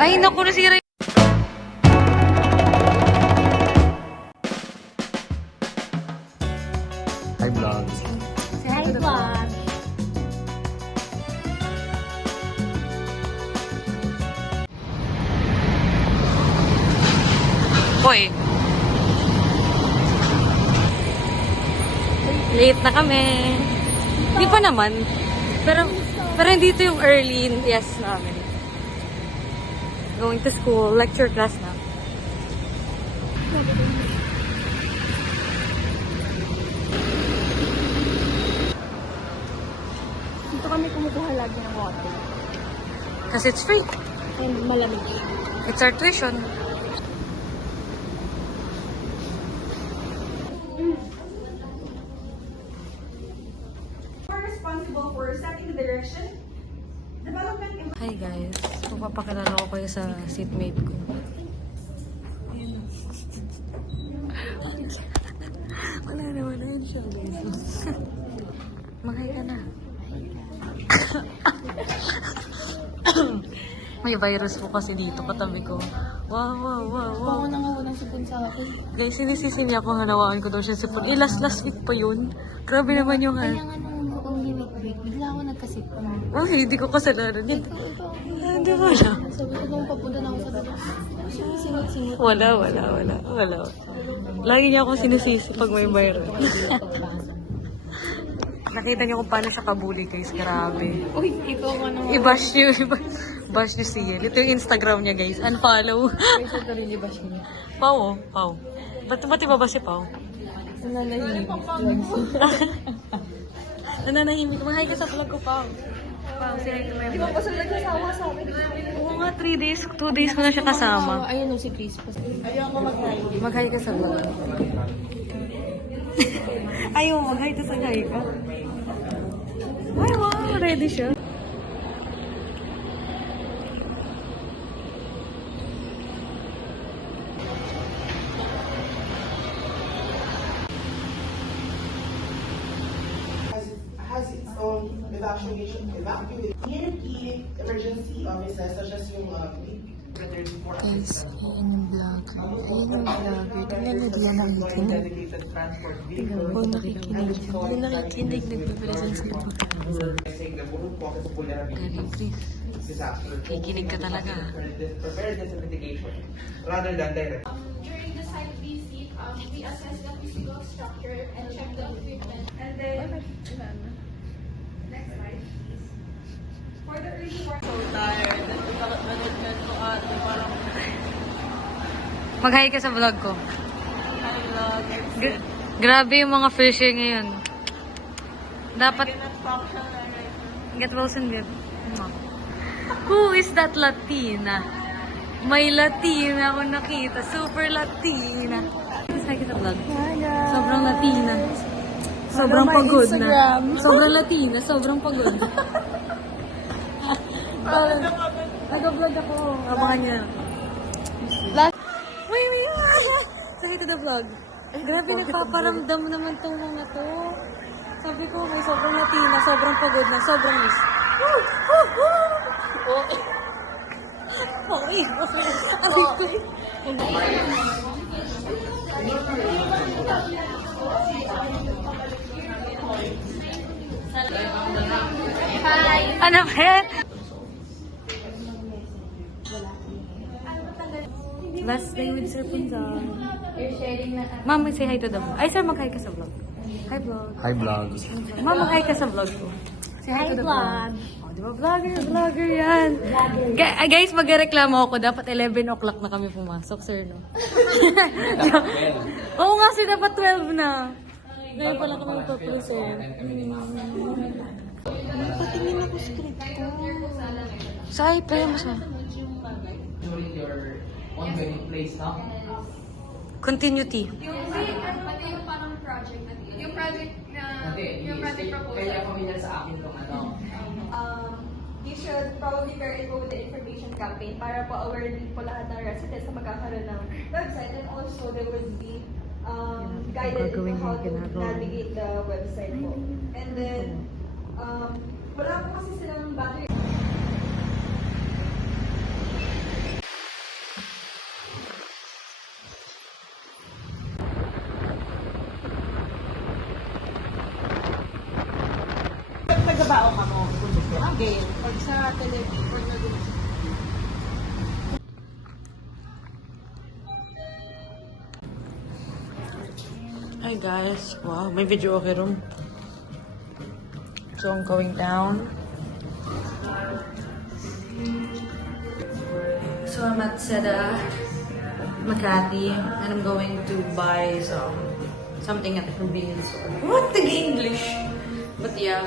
Ay, naku, nasira yung... Hi, vlog. Hi, vlog. Hoy. Late na kami. Di pa naman. Pero hindi ito yung early yes namin. Going to school, lecture class na. Dito kami kumukuha lagi ng water. Kasi it's free. And malamig. It's our tuition. We're responsible for setting the direction, development, and Hi guys. Papapakilala ko kayo sa seatmate ko. Ayun. Wala naman na yun siya guys. Maghay ka na. May virus po kasi dito katabi ko. Wow. Ako nang ng sipon sa akin. Guys, sinisisi niya kung hanawaan ko daw siya sipon. Last week pa yun. Grabe naman yung Kaya nga nung only week, bigla ako nagkasipon. Uy, hindi ko kasalanan yun. Hindi mo na. Sabi ko nung papunta na ako sa baba. Singot-singot. Wala. Lagi niya ako sinisisi pag may virus. Nakita niyo kung paano siya kabuli guys. Grabe. Uy, ikaw ka naman. I-bash niyo si Yel. Ito yung Instagram niya guys. Unfollow. Ay, sa ito rin yung bash niya. Pao. Ba't iba ba si Pao? Nananahimik. Nananahimik. Mahay ka sa vlog ko, Pao. Pao, say hi to my vlog. basta nagsasawa sa akin. Oo nga, 2 days ko na siya kasama. Ayun o si Chris. Ayaw ko mag-hi. Mag-hi ka sa vlog. Ayaw, mag-hi ka sa hi ka. Ay, wow, ready siya. has its own evacuation key emergency offices such as yung Guys, ayan yung vlog. Ayan yung vlogger. Tingnan niyo diyan nakikinig. dedicated transport Oo, nakikinig. Hindi nakikinig. Nagpipresent sa ito. saying the group focus vulnerability Galing, please. disaster Kikinig ka talaga. preparedness and mitigation rather than direct. During the site visit, we assess the physical structure and check the equipment. And then, next slide. For the early warning, Mag-hi ka sa vlog ko. Grabe yung mga fishing ngayon. Dapat... Get Rosenberg. Who is that Latina? May Latina ako nakita. Super Latina. Hi ka sa vlog. Sobrang Latina. Sobrang pagod na. Sobrang Latina. Sobrang pagod. Nag-vlog ako. Abangan niyo. Wait. Say to the vlog. Grabe, nagpaparamdam naman tong mga to. Sabi ko, may sobrang Latina, sobrang pagod na, sobrang miss. Okay. Sabi ko. Hi! Ano ba? Last day with Sir Punzal. You're sharing na. Ma'am, say hi to the vlog. Ay, sir, mag-hi ka sa vlog. Hi, vlog. Hi, vlog. Ma'am, mag-hi ka sa vlog ko. Say hi to the vlog. Oh, di ba? Vlogger yan. Guys, magreklamo ako. Dapat 11 o'clock na kami pumasok, sir, no? Oo nga, sir, dapat 12 na. Ngayon pala kami magpa-present. Patingin ako script ko. Sa iPad mo siya. During your ongoing place, no? Continuity. Yung parang project na yung project na yung project proposal. Kaya familiar sa akin kung ano. you should probably pair it with the information campaign para po aware din po lahat ng residents na magkakaroon ng website, and also there would be guided into how to navigate the website po. And then, wala po kasi silang battery. trabaho ka mo, konduktor. Again, pag sa pag Hi guys, wow, may video okay room. So I'm going down. So I'm at Seda, Makati, and I'm going to buy something at the convenience store. What the English? But yeah,